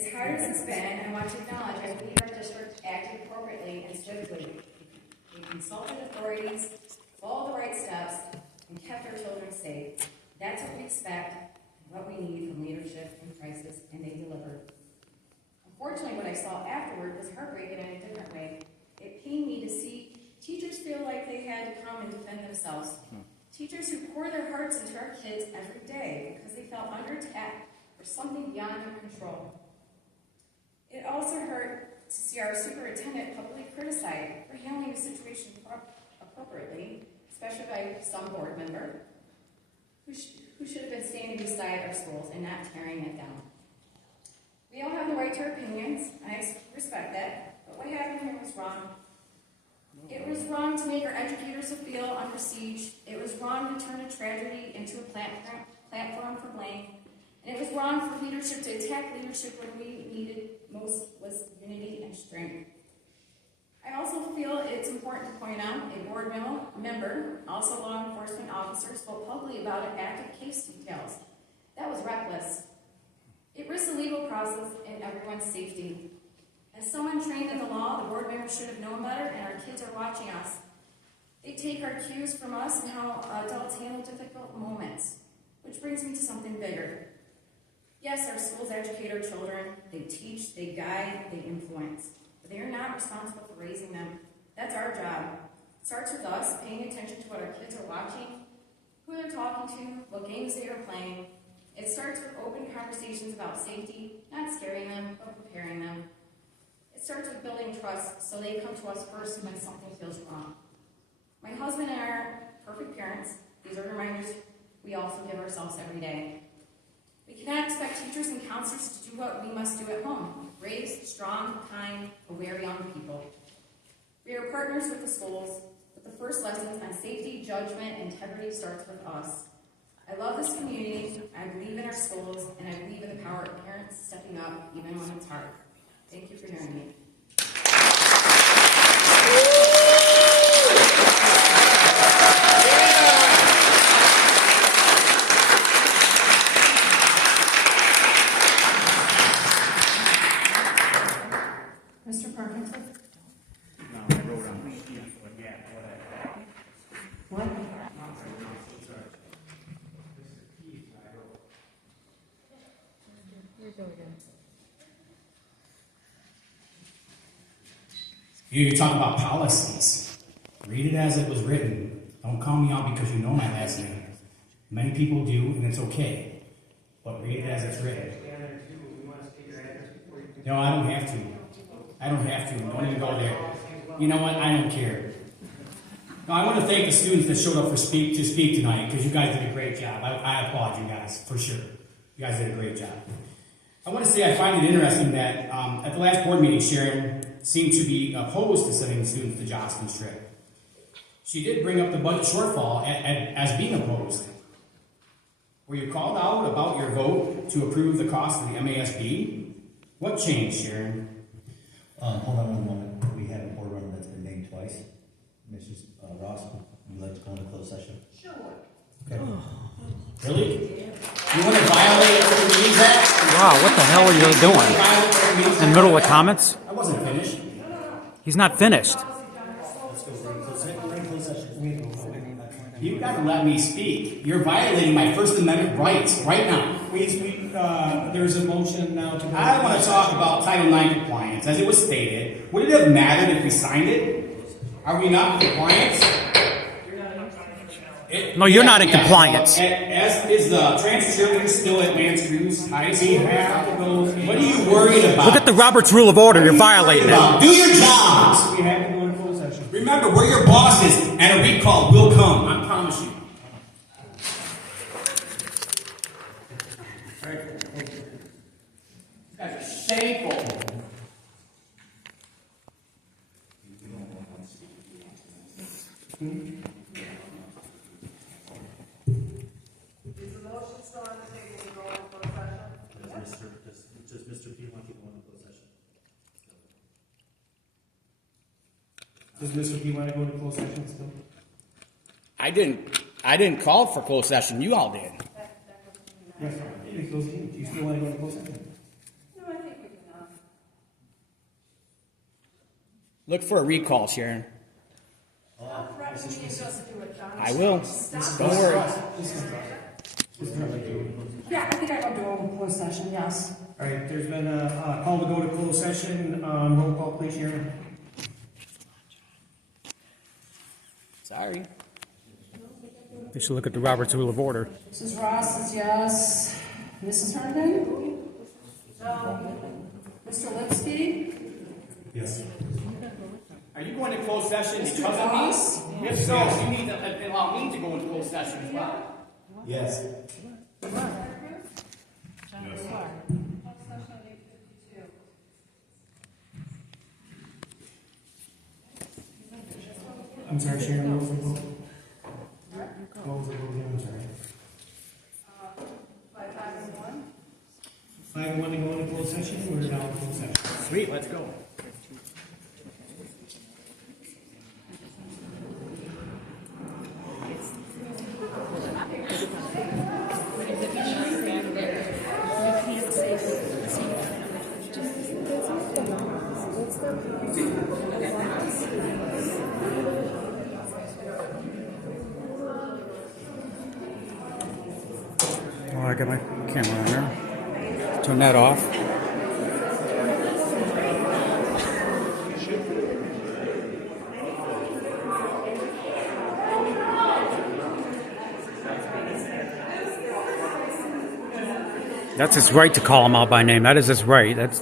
As hard as it's been, I want to acknowledge I believe our district acted appropriately and swiftly. We consulted authorities, followed the right steps, and kept our children safe. That's what we expect and what we need from leadership in crisis, and they delivered. Unfortunately, what I saw afterward was heartbreaking in a different way. It pained me to see teachers feel like they had to come and defend themselves. Teachers who pour their hearts into our kids every day because they felt under attack or something beyond their control. It also hurt to see our superintendent publicly criticized for handling the situation appropriately, especially by some board member who should have been standing beside our schools and not tearing it down. We all have the right to our opinions, and I respect that, but what happened here was wrong. It was wrong to make our educators feel under siege. It was wrong to turn a tragedy into a platform for blame. And it was wrong for leadership to attack leadership when we needed most was unity and strength. I also feel it's important to point out a board member, also law enforcement officer, spoke publicly about an active case details. That was reckless. It risks the legal process and everyone's safety. As someone trained in the law, the board member should have known better, and our kids are watching us. They take our cues from us and how adults handle difficult moments, which brings me to something bigger. Yes, our schools educate our children. They teach, they guide, they influence. But they are not responsible for raising them. That's our job. It starts with us paying attention to what our kids are watching, who they're talking to, what games they are playing. It starts with open conversations about safety, not scaring them, but preparing them. It starts with building trust so they come to us first when something feels wrong. My husband and I are perfect parents. These are reminders we also give ourselves every day. We cannot expect teachers and counselors to do what we must do at home, raise strong, kind, aware young people. We are partners with the schools, but the first lessons on safety, judgment, and integrity starts with us. I love this community, I believe in our schools, and I believe in the power of parents stepping up even when it's hard. Thank you for hearing me. Mr. Parkinson? No, I wrote on the sheet, but yeah, What? You talk about policies. Read it as it was written. Don't call me out because you know my last name. Many people do, and it's okay. But read it as it's written. No, I don't have to. I don't have to. Don't even go there. You know what? I don't care. No, I want to thank the students that showed up to speak tonight because you guys did a great job. I applaud you guys, for sure. You guys did a great job. I want to say I find it interesting that at the last board meeting, Sharon seemed to be opposed to sending the students to Jostin's trip. She did bring up the budget shortfall as being opposed. Were you called out about your vote to approve the cost of the MASB? What changed, Sharon? Hold on one moment. We have a board member that's been named twice. Mrs. Ross, would you like to go into closed session? Sure. Okay. Really? You want to violate open meetings act? Wow, what the hell are you doing? In the middle of the comments? I wasn't finished. He's not finished. Let's go. We're in closed session. You got to let me speak. You're violating my First Amendment rights right now. There's a motion now to. I want to talk about Title IX compliance. As it was stated, would it have mattered if we signed it? Are we not in compliance? No, you're not in compliance. As is the transfer cheerleader still at Creuse High School? What are you worried about? Look at the Robert's Rule of Order. You're violating it. Do your jobs. We have to go into closed session. Remember, we're your bosses, and a recall will come. I promise you. You guys are shameful. Does Mr. P want to go into closed session? Does Mr. P want to go into closed session still? I didn't call for closed session. You all did. Yes, sir. Do you still want to go into closed session? No, I think we can Look for a recall, Sharon. I will. Don't worry. Yeah, I think I will do a closed session, yes. All right, there's been a call to go to closed session. Roll call, please, Sharon. Sorry. They should look at the Robert's Rule of Order. Mrs. Ross is yes. Mrs. Herndon? Mr. Lipsky? Yes. Are you going to closed session Mr. because of Ross? me? If so, you need to allow me to go into closed session as well. Yes. I'm sorry, Sharon, what was the vote? What was the vote again? I'm sorry. 5-1 to go into closed session, we're now in closed session. Sweet, let's go. Oh, I got my camera on there. Turn that off. That's his right to call him out by name. That is his right. That's